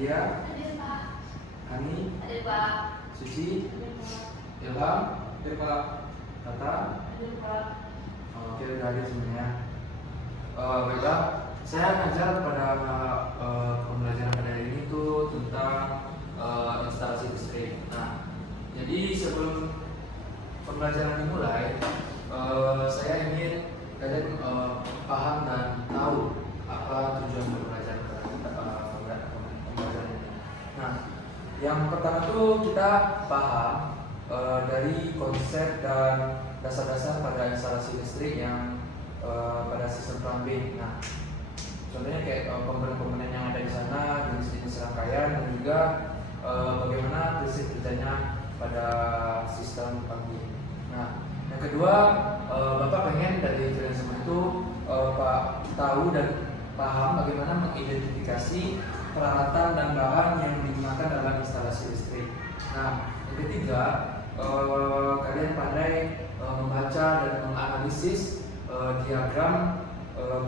Nadia, Hadir Pak. Ani, Hadir Pak. Suci, Hadir Pak. Ilham, Tata. Hadir Pak. Oke, udah hadir semuanya. Baiklah, saya ngajar pada pembelajaran pada hari ini tuh tentang instalasi listrik. Nah, jadi sebelum pembelajaran dimulai, saya ingin kalian paham dan tahu apa tujuan pembelajaran pembelajaran ini. Nah, yang pertama tuh kita paham dari konsep dan dasar-dasar pada instalasi listrik yang pada sistem plumbing. Nah, contohnya kayak komponen-komponen yang ada di sana, jenis-jenis rangkaian, dan juga bagaimana prinsip kerjanya pada sistem plumbing. Nah, yang kedua, Bapak pengen dari kalian semua itu Pak tahu dan paham bagaimana mengidentifikasi peralatan dan bahan yang digunakan dalam instalasi listrik. Nah, yang ketiga, kalian pandai membaca dan menganalisis diagram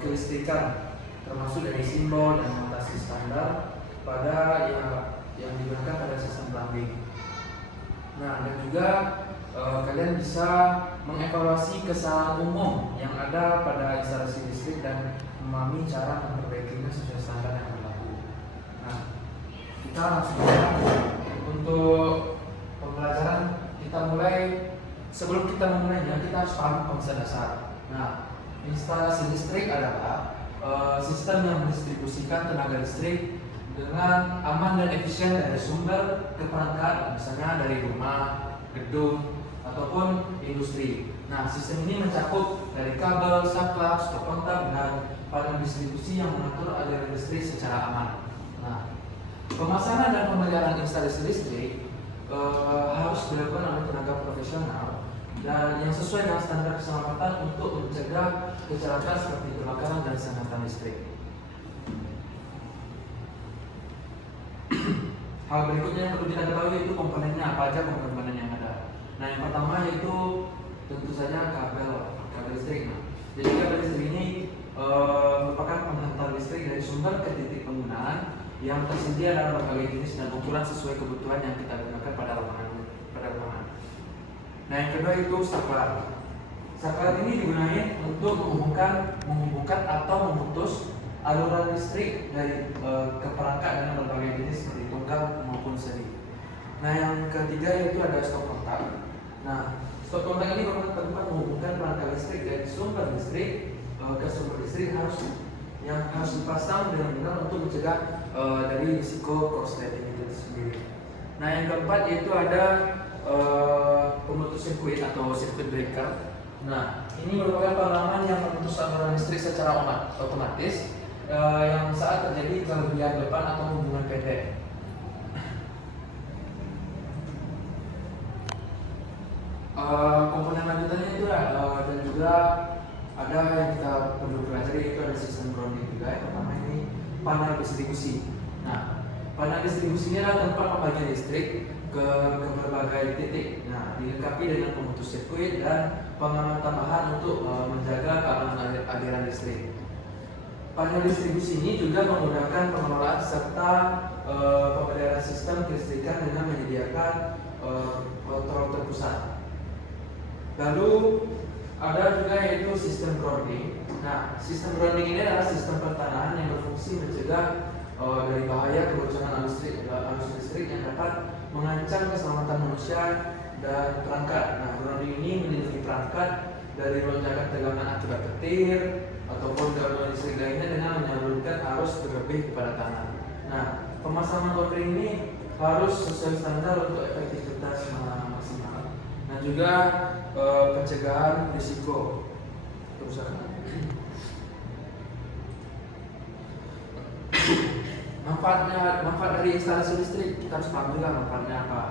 kelistrikan, termasuk dari simbol dan notasi standar pada yang digunakan pada sistem plumbing. Nah, dan juga kalian bisa mengevaluasi kesalahan umum yang ada pada instalasi listrik dan memahami cara memperbaikinya sesuai standar yang berlaku. Nah, kita langsung untuk pembelajaran kita mulai. Sebelum kita memulainya, kita harus paham konsep dasar. Nah, instalasi listrik adalah sistem yang mendistribusikan tenaga listrik dengan aman dan efisien dari sumber ke perangkat, misalnya dari rumah, gedung, ataupun industri. Nah, sistem ini mencakup dari kabel, saklek, stop kontak, dan panel distribusi yang mengatur aliran listrik secara aman. Nah, pemasangan dan pemeliharaan instalasi listrik harus dilakukan oleh tenaga profesional dan yang sesuai dengan standar keselamatan untuk mencegah kecelakaan seperti kebakaran dan sengatan listrik. Hal berikutnya yang perlu kita ketahui yaitu komponennya, apa aja komponen yang ada. Nah, yang pertama yaitu tentu saja kabel listrik. Nah, jadi kabel listrik ini merupakan penghantar listrik dari sumber ke titik penggunaan yang tersedia dalam berbagai jenis dan ukuran sesuai kebutuhan yang kita gunakan pada lapangan. Nah, yang kedua itu saklar. Saklar ini digunakan untuk menghubungkan atau memutus aliran listrik dari ke perangkat dengan berbagai jenis seperti tunggal maupun seri. Nah, yang ketiga yaitu ada stop kontak. Nah, stop kontak ini merupakan tempat menghubungkan perangkat listrik dari sumber listrik ke sumber listrik yang harus dipasang dengan benar untuk mencegah dari risiko korsleting itu sendiri. Nah, yang keempat yaitu ada pemutus sirkuit atau circuit breaker. Nah, ini merupakan pengaman yang memutus aliran listrik secara otomatis yang saat terjadi kelebihan depan atau hubungan pendek. Komponen lanjutannya itu dan juga ada yang kita perlu pelajari itu ada sistem grounding juga. Yang pertama ini panel distribusi. Nah, panel distribusi ini adalah tempat pembagian listrik ke berbagai titik. Nah, dilengkapi dengan pemutus sirkuit dan pengaman tambahan untuk menjaga keamanan aliran listrik. Panel distribusi ini juga memudahkan pengelolaan serta pemeliharaan sistem kelistrikan dengan menyediakan kontrol terpusat. Lalu ada juga yaitu sistem grounding. Nah, sistem grounding ini adalah sistem pertahanan yang berfungsi mencegah dari bahaya kebocoran arus listrik yang dapat mengancam keselamatan manusia dan perangkat. Nah, grounding ini melindungi perangkat dari lonjakan tegangan akibat petir ataupun gangguan listrik lainnya dengan menyalurkan arus berlebih kepada tanah. Nah, pemasangan grounding ini harus sesuai standar untuk efektivitas maksimal dan juga pencegahan risiko kerusakan. Manfaat dari instalasi listrik kita harus paham juga manfaatnya apa.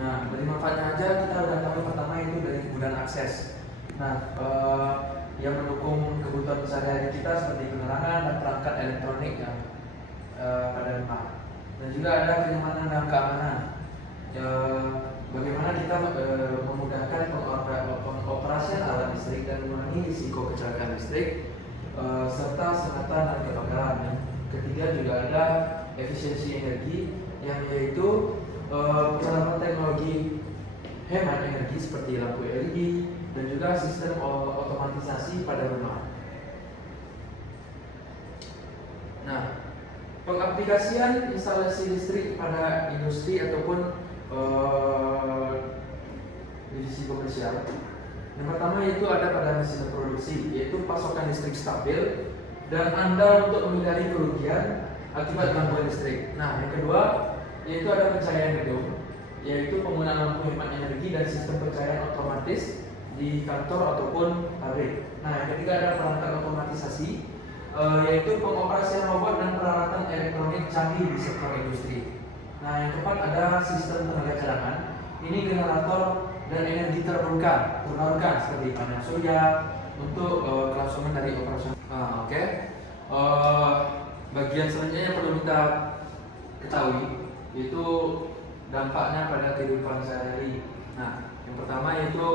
Nah, dari manfaatnya aja kita udah tahu. Pertama itu dari kemudahan akses. Nah, yang mendukung kebutuhan sehari-hari kita seperti penerangan dan perangkat elektronik yang pada rumah. Dan juga ada kenyamanan dan keamanan. Bagaimana kita memudahkan pengoperasian alat listrik dan mengurangi risiko kecelakaan listrik serta sengatan dan kebakaran. Ketiga juga ada efisiensi energi, yang yaitu penerapan teknologi hemat energi seperti lampu LED dan juga sistem otomatisasi pada rumah. Nah, pengaplikasian instalasi listrik pada industri ataupun divisi komersial. Yang pertama yaitu ada pada mesin produksi, yaitu pasokan listrik stabil dan Anda untuk menghindari kerugian akibat gangguan listrik. Nah, yang kedua yaitu ada pencahayaan gedung, yaitu penggunaan lampu hemat energi dan sistem pencahayaan otomatis di kantor ataupun pabrik. Nah, yang ketiga ada peralatan otomatisasi, yaitu pengoperasian robot dan peralatan elektronik canggih di sektor industri. Nah, yang keempat ada sistem tenaga cadangan. Ini generator dan energi terbarukan seperti panel surya untuk kelangsungan dari operasi. Bagian selanjutnya yang perlu kita ketahui yaitu dampaknya pada kehidupan sehari-hari. Nah, yang pertama yaitu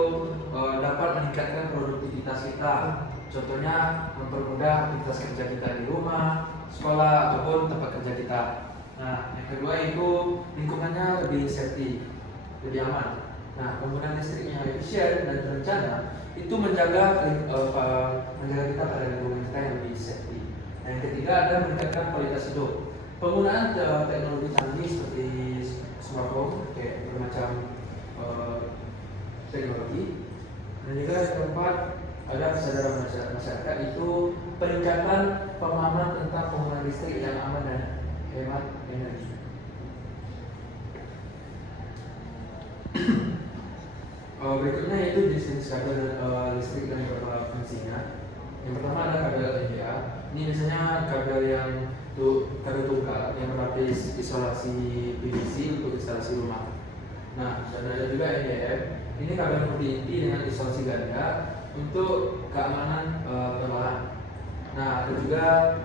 dapat meningkatkan produktivitas kita. Contohnya mempermudah aktivitas kerja kita di rumah, sekolah ataupun tempat kerja kita. Nah, yang kedua itu lingkungannya lebih safety, lebih aman. Nah, penggunaan listriknya efisien dan terencana itu menjaga kita pada lingkungan kita yang lebih safety. Nah, yang ketiga ada meningkatkan kualitas hidup. Penggunaan teknologi canggih seperti smart home, kayak bermacam teknologi. Dan juga yang keempat ada kesadaran masyarakat itu peningkatan pemahaman tentang penggunaan listrik yang aman dan hemat energi. Berikutnya itu jenis kabel listrik dan beberapa fungsinya. Yang pertama ada kabel NGA. Ini biasanya kabel tunggal yang berlapis isolasi PVC untuk instalasi rumah. Nah, dan ada juga NDF. Ini kabel multi inti dengan isolasi ganda untuk keamanan perlahan. Nah, ada juga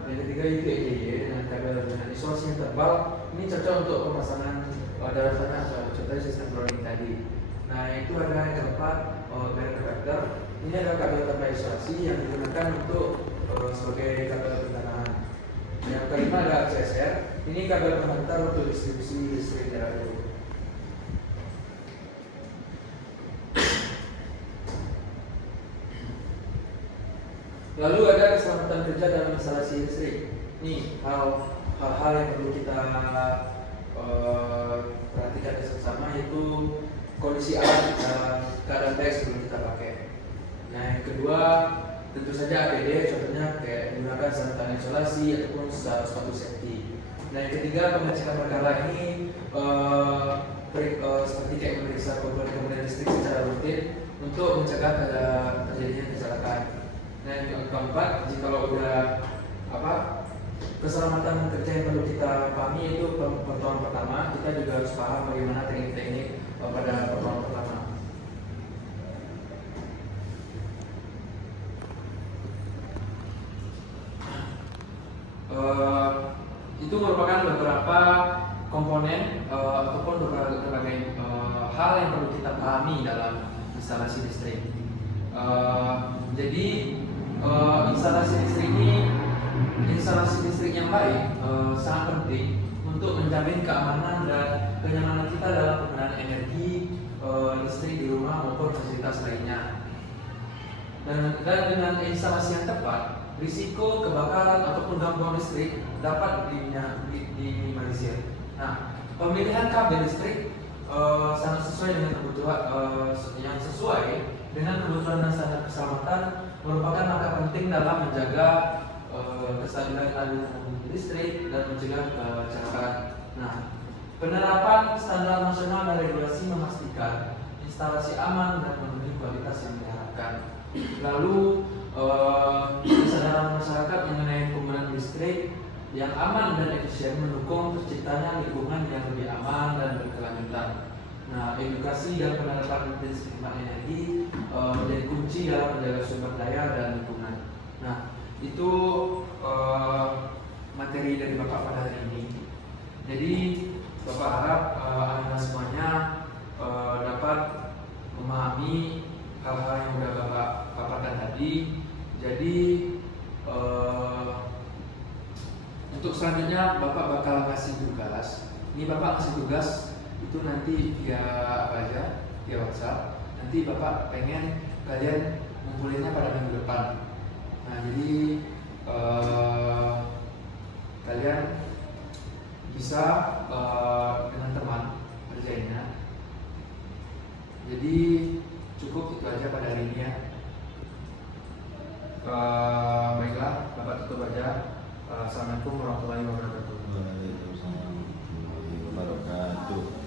yang ketiga UPVC dengan kabel dengan isolasi yang tebal. Ini cocok untuk pemasangan dalam tanah, contohnya sistem grounding tadi. Nah, itu ada yang keempat merek adapter. Ini ada kabel tanpa isolasi yang digunakan untuk sebagai kabel penyambungan. Yang kelima ada CSR. Ini kabel pengantar untuk distribusi listrik jarak jauh. Lalu ada keselamatan kerja dalam instalasi listrik. Ini hal-hal yang perlu kita perhatikan bersama, yaitu kondisi alat keadaan baik sebelum kita pakai. Nah, yang kedua tentu saja APD, contohnya kayak menggunakan sarung isolasi ataupun sepatu safety. Nah, yang ketiga pengecekan berkala ini seperti kayak memeriksa komponen listrik secara rutin untuk mencegah terjadinya kecelakaan. Nah, yang keempat, jika udah keselamatan kerja yang perlu kita pahami itu pertemuan pertama, kita juga harus paham bagaimana teknik-teknik pada pertemuan pertama. Itu merupakan beberapa komponen ataupun berbagai hal yang perlu kita pahami dalam instalasi listrik. Jadi instalasi listrik yang baik sangat penting untuk menjamin keamanan dan kenyamanan kita dalam penggunaan energi listrik di rumah maupun fasilitas lainnya. Dan dengan instalasi yang tepat, risiko kebakaran ataupun gangguan listrik dapat diminimalisir. Nah, pemilihan kabel listrik sangat sesuai dengan kebutuhan dan standar keselamatan merupakan langkah penting dalam menjaga kestabilan aliran listrik dan mencegah kecelakaan. Nah, penerapan standar nasional dan regulasi memastikan instalasi aman dan memenuhi kualitas yang diharapkan. Lalu kesadaran masyarakat mengenai penggunaan listrik yang aman dan efisien mendukung terciptanya lingkungan yang lebih aman dan berkelanjutan. Nah, edukasi dan penerapan prinsip hemat energi menjadi kunci dalam menjaga sumber daya dan lingkungan. Nah, itu materi dari Bapak pada hari ini. Jadi Bapak harap Anda semuanya dapat memahami hal-hal yang sudah Bapak paparkan tadi. Jadi untuk selanjutnya Bapak bakal kasih Ini Bapak kasih tugas itu nanti via apa aja, via WhatsApp. Nanti Bapak pengen kalian ngumpulinnya pada minggu depan. Nah jadi kalian bisa dengan teman kerjainnya. Jadi cukup itu aja pada hari ini ya. Baiklah, Bapak tutup aja. Assalamualaikum warahmatullahi wabarakatuh. Waalaikumsalam warahmatullahi wabarakatuh.